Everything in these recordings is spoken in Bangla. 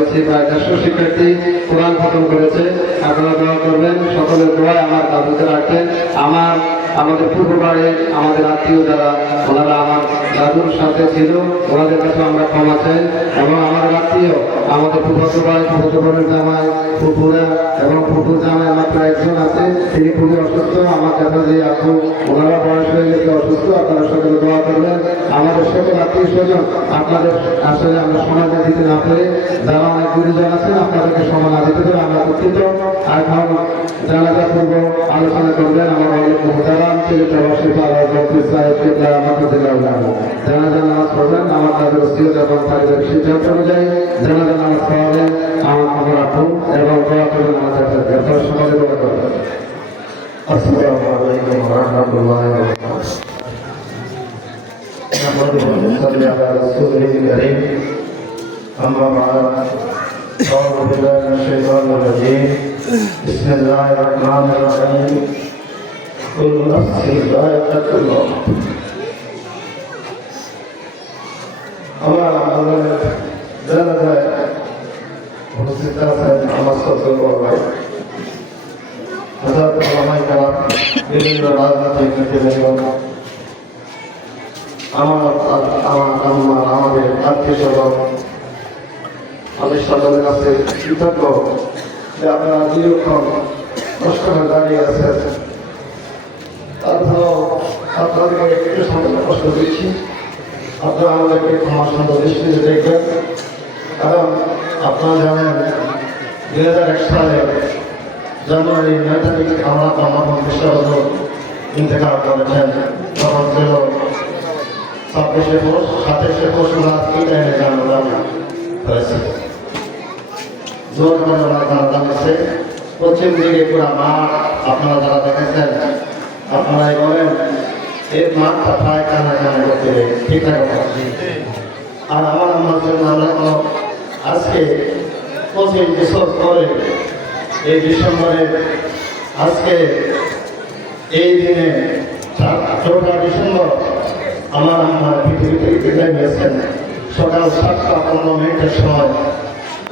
করেছি। প্রায় 400 শিক্ষার্থী কোরআন খতম করেছে। আপনারা দোয়া করবেন, সকলের দোয়ায় আমার দাদুকে রাখবেন। আমাদের পূর্ব বাড়ির আমাদের আত্মীয় যারা, ওনারা আমার দাদুর সাথে ছিল, ওনাদের কাছে আমরা ক্ষমা চাই। এবং আমাদের আত্মীয়, আমাদের ফুফাতো ভাই, ফুফাতো বোনের জামাই, ফুফুরা এবং ফুফুর জামাই মাত্র একজন আছে, তিনি খুবই অসুস্থ। আমার কাছে যে আপু, ওনারা বয়স হয়ে গেছে, অসুস্থ। আপনারা সকলে দোয়া করবেন। আমাদের সকল আত্মীয় স্বজন, আপনাদের আসলে আমরা সমাজে দিতে না পেরে যারা অনেক গুরুজন আছেন, আপনাদেরকে সমান দিতে পেরে আমরা দুঃখিত। এখন জানাজা পূর্ব আলোচনা করবেন আমার অনেক মোহতারাম জানাজা নামাজ পড়বেন। আমার তাদের ওসিয়ত এবং পারিবারিক সিদ্ধান্ত অনুযায়ী জানাজা নামাজ পড়াবেন আমার আপু, এবং দোয়া করবেন আমাদের সাথে। আপনারা সকালে দোয়া করবেন। আসসালামু আলাইকুম ওয়া রাহমাতুল্লাহি ওয়া বারাকাতুহু। نصلي على رسوله الكريم. أما بعد، أعوذ بالله من الشيطان الرجيم. بسم الله الرحمن الرحيم. كل نفس ذائقة الموت. আমার আমাদের জানাজায় উপস্থিত আছেন আমার শ্রদ্ধেয় বড় ভাই, হযরত ওলামায়ে কেরাম, বিভিন্ন রাজনৈতিক নেতৃবৃন্দ, আমাদের আত্মীয় স্বজন, আমি সকলের কাছে কৃতজ্ঞ যে আপনারা দীর্ঘক্ষণ কষ্ট করে দাঁড়িয়ে আছেন। তারপরেও আপনাদেরকে একটু সামনে কষ্ট দিচ্ছি, আপনারা আমাদেরকে ক্ষমা সুন্দর দৃষ্টিতে দেখবেন। কারণ আপনারা জানেন 2001 সালে জানুয়ারি 9 তারিখে আমরা মরহুম বিশ্ববন্ধু ইন্তেকাল করেছেন। তখন ছিল 26শে পৌষ, 27শে পৌষ রাত এই টাইমে জানাজা হয়েছে। জোর করে জানাজা হয়েছে। পশ্চিম দিকে পুরা মাঠ, আপনারা যারা দেখেছেন আপনারাই বলেন, এই মাঠটা প্রায় কানা কানা করতে ঠিক থাকে। আর আমার জন্য আমরা আজকে 25 বছর পরে এই ডিসেম্বরে, আজকে এই দিনে 4 ডিসেম্বর আমার পৃথিবী থেকে বিদায় নিয়েছেন সকাল 7:15 সময়।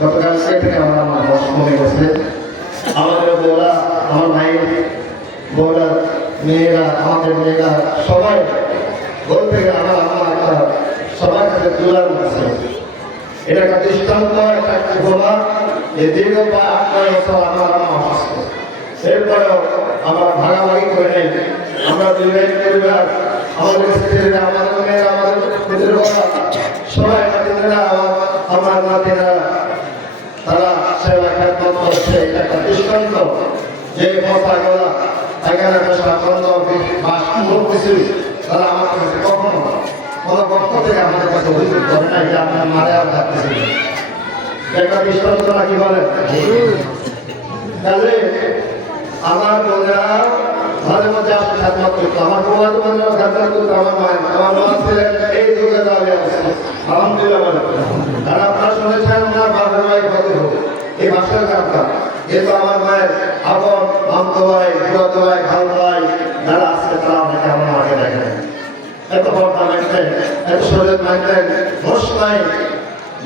গতকাল থেকে আমার বয়স কমে গেছে। আমাদের বউরা, আমার মায়ের বউরা, মেয়েরা, আমাদের মেয়েরা সবাই বলতে গেলে আমার একটা সবার কাছে তুলার আছে। এটা একটা দৃষ্টান্ত, একটা ঘোলা যে দীর্ঘ 8-9 বছর আমার অসুস্থ। এরপরেও আমরা ভাগাভাগি করে নেই। আমরা দুই ভাই পরিবার, আমাদের ছেলেরা, আমাদের মেয়েরা, আমাদের সবাই নাতিরা, আমার নাতিরা, তারা সেবা খেদমত করছে। এটা একটা দৃষ্টান্ত যে কথাগুলো এখানে কিছু তারা আমার কাছে কখনো কোনো পক্ষ থেকে আমাদের কাছে অভিযোগ করে না যে আপনার মারে আর থাকতেছি। একটা দৃষ্টান্ত নাকি বলেন। তাহলে আমার বোনেরা ঘরের মধ্যে আসে খেদমত করতো, আমার বোনেরা তো বোনেরা খেদমত করতো। আমার মা ছিলেন এই যুগে দাঁড়িয়ে আছে, আলহামদুলিল্লাহ বলে। আর আপনারা শুনেছেন ওনার বাবার ভাই কত এই বাসার কাপটা, কিন্তু আমার মায়ের আপন মামতো ভাই, বুড়াতো ভাই, খালতো ভাই যারা আছে তারা আমাকে আমার মাকে দেখেন। এত পর্দা মানতেন, এত শরীর মানতেন, হোস নাই,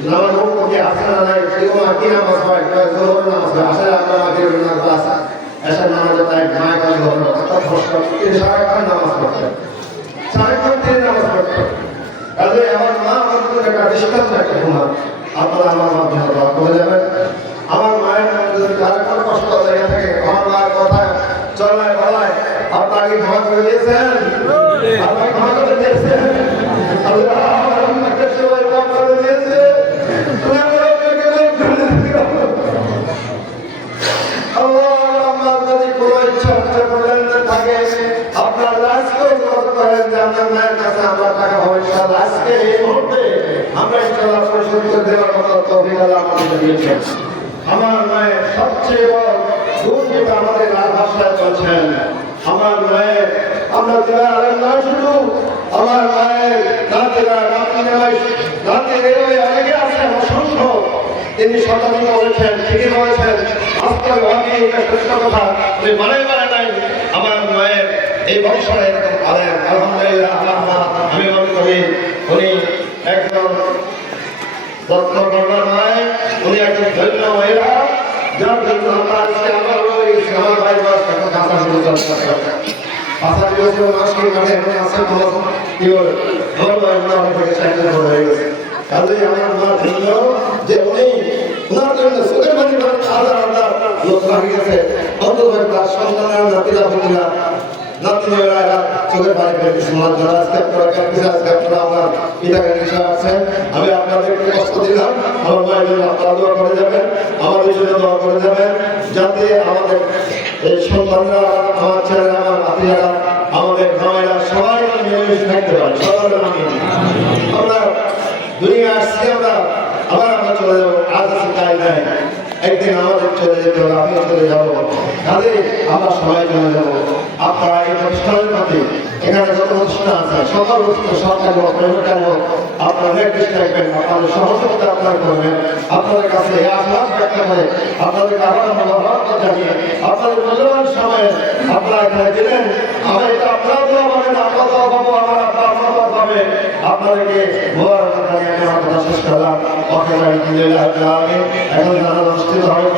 নামাজ মুক্তি আসে না নাই, কেউ মা কি নামাজ হয়, জোহর নামাজ হয়, আসলে আপনার মা কি নামাজ আছে, এসব নামাজে তাই মায়ের কাছে হলো তিনি সারাক্ষণ নামাজ পড়তেন, সারাক্ষণ তিনি নামাজ পড়তেন। কাজে আমার মা আমার একটা দৃষ্টান্ত একটা ঘুমা, আপনারা আমার মাধ্যমে দোয়া করে যাবেন। আমার মায়ের যদি সারাক্ষণ কষ্ট লেগে থাকে, আমার মায়ের কথায় চলায় বলায় আপনাকে ক্ষমা করে দিয়েছেন, আপনাকে ক্ষমা করে দিয়েছেন, আল্লাহ আমাকে সবাই ক্ষমা করে দিয়েছে। আপনার লাশকেও করেন যে আপনার মায়ের কাছে আমরা টাকা পয়সা আজকে এই মুহূর্তে আমরা ইনশাআল্লাহ পরিশোধ করে দেওয়ার মতো তৌফিক আল্লাহ আমাদের দিয়েছেন। আমার মায়ের সবচেয়ে বড় গুণ যেটা আমাদের লাল ভাষায় চলছেন, আমার মায়ের আমরা যারা আলেম না, শুধু আমার মায়ের নাতিরা, নাতিদের অনেকে আছে অসংখ্য, তিনি শতাধিক বলেছেন, ঠিকই বলেছেন, আজকাল অনেক শ্রেষ্ঠ কথা মানে নাই। আমার মায়ের এই বংশে এরকম আলেম আলহামদুলিল্লাহ। আমি মনে করি উনি একজন যত্ন করবার নয়, উনি একজন মায়েরা, যার জন্য আমরা আজকে আমার ভাই বাস একটা কাঁচা শুরু করতে আশা করেছি মাসকে মানে এখন আছে কোনো কি বলে আমার ভাই অনেক থেকে সাইকেল হয়ে গেছে। কাজে আমার মা বলল যে উনি ওনার জন্য সুখের বাড়ি হাজার হাজার লোক লাগে গেছে, অন্তত তার সন্তানের নাতিরা পুতিরা নাতিরা চোখের বাড়ি পেয়েছে শোনার জন্য। আজকে আপনারা ক্যাম্পাসে আজকে আপনারা আমার পিতাকে হিসাব আছেন, আমি আপনাদেরকে কষ্ট দিলাম। আমার মায়ের জন্য আপনারা দোয়া করে যাবেন, আমাদের জন্য দোয়া করে যাবেন, যাতে আমাদের এই সন্তানরা, আমার ছেলেরা, আমার নাতিরা, আমাদের গ্রামেরা সবাই মিলেমিশে থাকতে পারে। সবার নামে আমরা দুনিয়া আসছি, আমরা আবার আমরা চলে যাবো। আজ আছে কাল নাই, একদিন আমাদের চলে যেতে হবে, আমিও চলে যাবো। কাজে আমরা সবাই চলে যাবো। আপনারা এই প্রতিষ্ঠানের প্রতি এখানে যত প্রতিষ্ঠান আছে সকল সরকারি হোক প্রাইভেটারি হোক আপনারা নির্দেশ থাকবেন, আপনাদের সহযোগিতা আপনারা করবেন। আপনাদের কাছে আশ্বাস ব্যক্ত করে আপনাদেরকে আবার আমরা ধন্যবাদ জানিয়ে আপনাদের মূল্যবান সময়ে আপনারা এখানে দিলেন। আমরা এটা আপনারা দোয়া পাবেন, আমরা দোয়া পাবো, আমার আপনার ধন্যবাদ পাবে। আপনাদেরকে মোবারক জানিয়ে আমার কথা শেষ করলাম। আলহামদুলিল্লাহ এখন জানা অনুষ্ঠিত হবে।